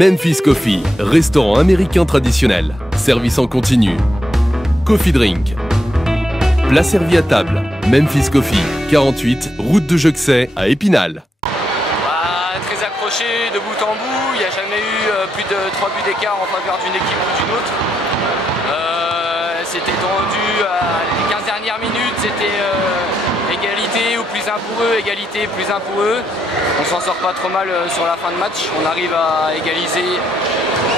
Memphis Coffee, restaurant américain traditionnel. Service en continu. Coffee Drink. Plat servi à table. Memphis Coffee, 48, route de Juxey à Épinal. Très accroché de bout en bout. Il n'y a jamais eu plus de 3 buts d'écart en faveur d'une équipe ou d'une autre. C'était tendu les 15 dernières minutes, c'était égalité ou plus un pour eux, égalité plus un pour eux. On s'en sort pas trop mal sur la fin de match, on arrive à égaliser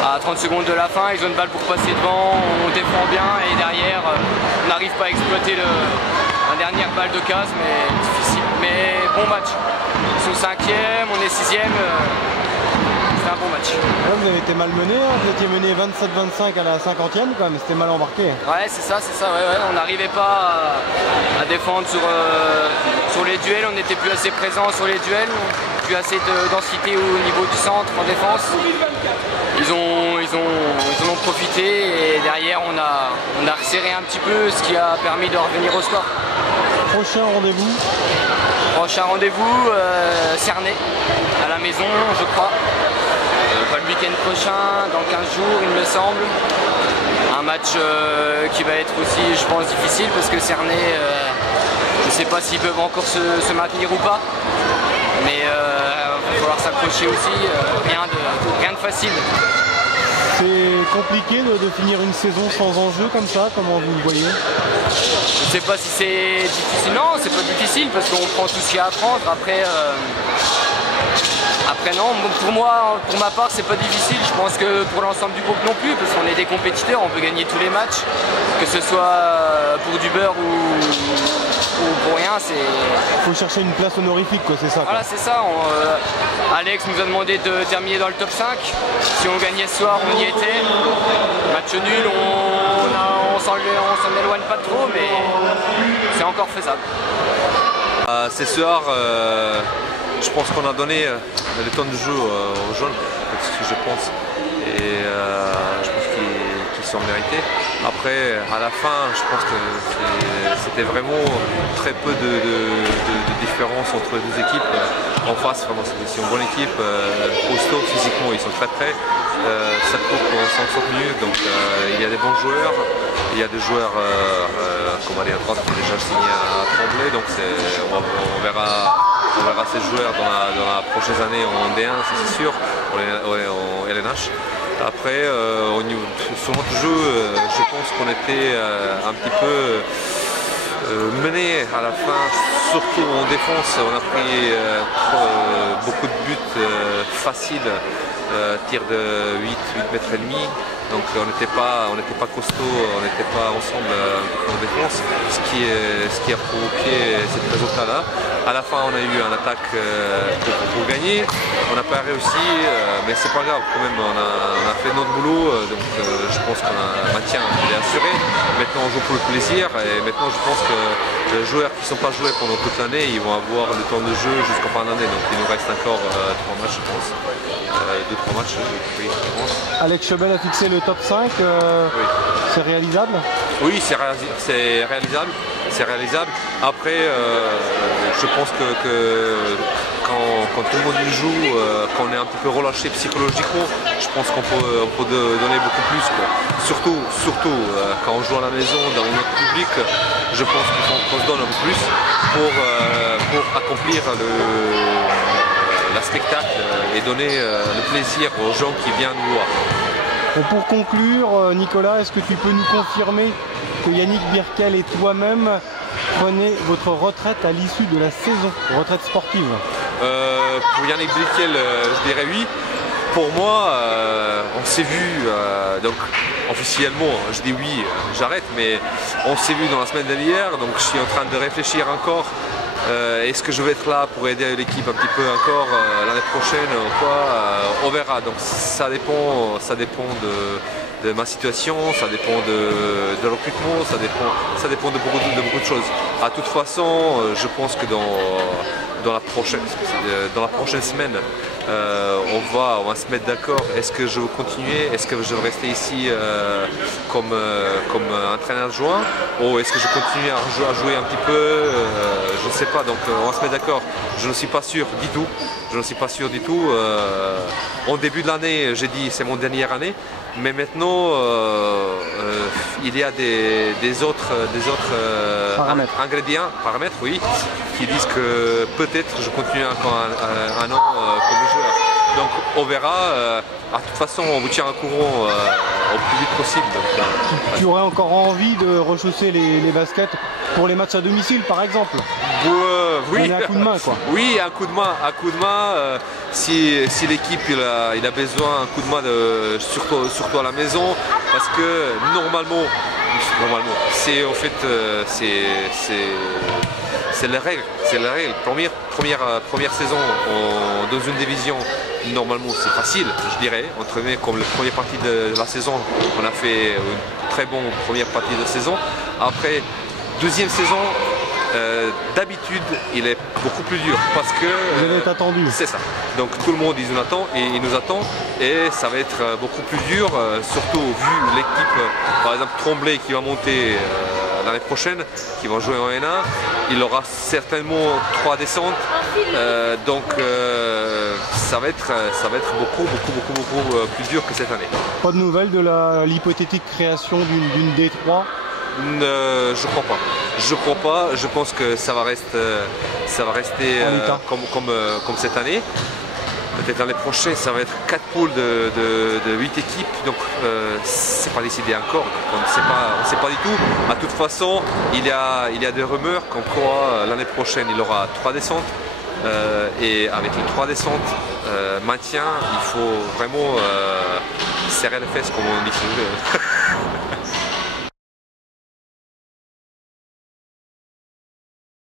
à 30 secondes de la fin, ils ont une balle pour passer devant, on défend bien et derrière on n'arrive pas à exploiter la dernière balle de casse, mais difficile. Mais bon match, ils sont 5e, on est 6e. C'est un bon match. Là, vous avez été malmené, hein, vous étiez mené 27-25 à la 50e quand même, c'était mal embarqué. Ouais, c'est ça, ouais. On n'arrivait pas à défendre sur les duels, on n'était plus assez présent sur les duels, plus assez de densité au niveau du centre en défense. Ils en ont profité et derrière on a resserré un petit peu, ce qui a permis de revenir au score. Prochain rendez-vous Cernay, à la maison je crois. Pas le week-end prochain, dans 15 jours il me semble. Un match qui va être aussi je pense difficile parce que Cernay, je ne sais pas s'ils peuvent encore se maintenir ou pas. Mais il va falloir s'accrocher aussi, rien de facile. C'est compliqué de finir une saison sans enjeu comme ça, comment vous le voyez? Je ne sais pas si c'est difficile, non c'est pas difficile parce qu'on prend tout ce qu'il y a à apprendre. Après non, pour ma part c'est pas difficile, je pense que pour l'ensemble du groupe non plus, parce qu'on est des compétiteurs, on peut gagner tous les matchs, que ce soit pour du beurre ou pour rien, c'est... Il faut chercher une place honorifique quoi, c'est ça. Voilà c'est ça, Alex nous a demandé de terminer dans le top 5, si on gagnait ce soir on y était, match nul, on s'en éloigne pas trop mais c'est encore faisable. Ce soir, je pense qu'on a donné le temps de jeu aux jeunes, c'est ce que je pense, et je pense qu'ils sont mérités. Après, à la fin, je pense que c'était vraiment très peu de différence entre les deux équipes. En face, vraiment, c'est une bonne équipe, costaud physiquement, ils sont très prêts. Ça coupe, on s'en sort mieux, donc il y a des bons joueurs, il y a des joueurs comme à droite qui ont déjà signé à Tremblay, donc on verra ces joueurs dans la prochaine année en D1, c'est sûr, en LNH. Après, sur notre jeu, je pense qu'on était un petit peu mené à la fin, surtout en défense. On a pris beaucoup de buts faciles, tir de 8 mètres et demi. Donc on n'était pas costaud, on n'était pas ensemble en défense, ce qui a provoqué ce résultat-là. À la fin, on a eu une attaque pour gagner, on n'a pas réussi, mais c'est pas grave quand même, on a fait notre boulot, donc je pense qu'on a un maintien est assuré. Maintenant on joue pour le plaisir et maintenant je pense que les joueurs qui ne sont pas joués pendant toute l'année, ils vont avoir le temps de jeu jusqu'en fin d'année, donc il nous reste encore 3 matchs je pense. 2-3 matchs, oui, je pense. Alex Chebel a fixé le top 5, oui. C'est réalisable? Oui, c'est réalisable. C'est réalisable. Après, je pense que quand tout le monde y joue, quand on est un petit peu relâché psychologiquement, je pense qu'on peut donner beaucoup plus, quoi. Surtout quand on joue à la maison, dans notre public, je pense qu'on se donne un peu plus pour accomplir la spectacle et donner le plaisir aux gens qui viennent nous voir. Et pour conclure, Nicolas, est-ce que tu peux nous confirmer que Yannick Birkel et toi-même prenez votre retraite à l'issue de la saison, retraite sportive? Pour Yannick Birkel, je dirais oui. Pour moi, on s'est vu, donc officiellement, je dis oui, j'arrête, mais on s'est vu dans la semaine dernière, donc je suis en train de réfléchir encore. Est-ce que je vais être là pour aider l'équipe un petit peu encore l'année prochaine ou quoi, on verra. Donc ça dépend de ma situation, ça dépend de recrutement, ça dépend de beaucoup de choses. À toute façon, je pense que dans la prochaine semaine, on va se mettre d'accord. Est-ce que je veux continuer? Est-ce que je veux rester ici comme entraîneur adjoint? Ou est-ce que je continue à jouer un petit peu? Je ne sais sais pas, donc on va se mettre d'accord. Je ne suis pas sûr du tout. Je ne suis pas sûr du tout. En début de l'année, j'ai dit c'est mon dernière année, mais maintenant il y a des autres paramètres, oui, qui disent que peut-être je continue encore un an comme joueur. Donc on verra. De toute façon, on vous tient au courant au plus vite possible. Donc, tu aurais encore envie de rechausser les baskets pour les matchs à domicile, par exemple? Oui. Donner un coup de main, quoi. Oui, un coup de main. Si l'équipe il a besoin un coup de main, surtout à la maison, parce que normalement, c'est en fait c'est la règle. C'est la règle. Première saison dans une division, normalement c'est facile, je dirais. Entre guillemets, comme la première partie de la saison, on a fait une très bonne première partie de saison. Après, deuxième saison, d'habitude, il est beaucoup plus dur parce que vous avez attendu. C'est ça. Donc tout le monde il nous attend et ça va être beaucoup plus dur, surtout vu l'équipe, par exemple Tremblay qui va monter l'année prochaine, qui va jouer en N1. Il aura certainement 3 descentes, donc ça va être beaucoup plus dur que cette année. Pas de nouvelles de l'hypothétique création d'une D3? Je crois pas. Je pense que ça va rester comme cette année. Peut-être l'année prochaine, ça va être 4 poules de 8 équipes. Donc c'est pas décidé encore. On ne sait pas du tout. De toute façon, il y a des rumeurs comme quoi l'année prochaine, il aura 3 descentes. Et avec les 3 descentes maintien, il faut vraiment serrer les fesses comme on dit.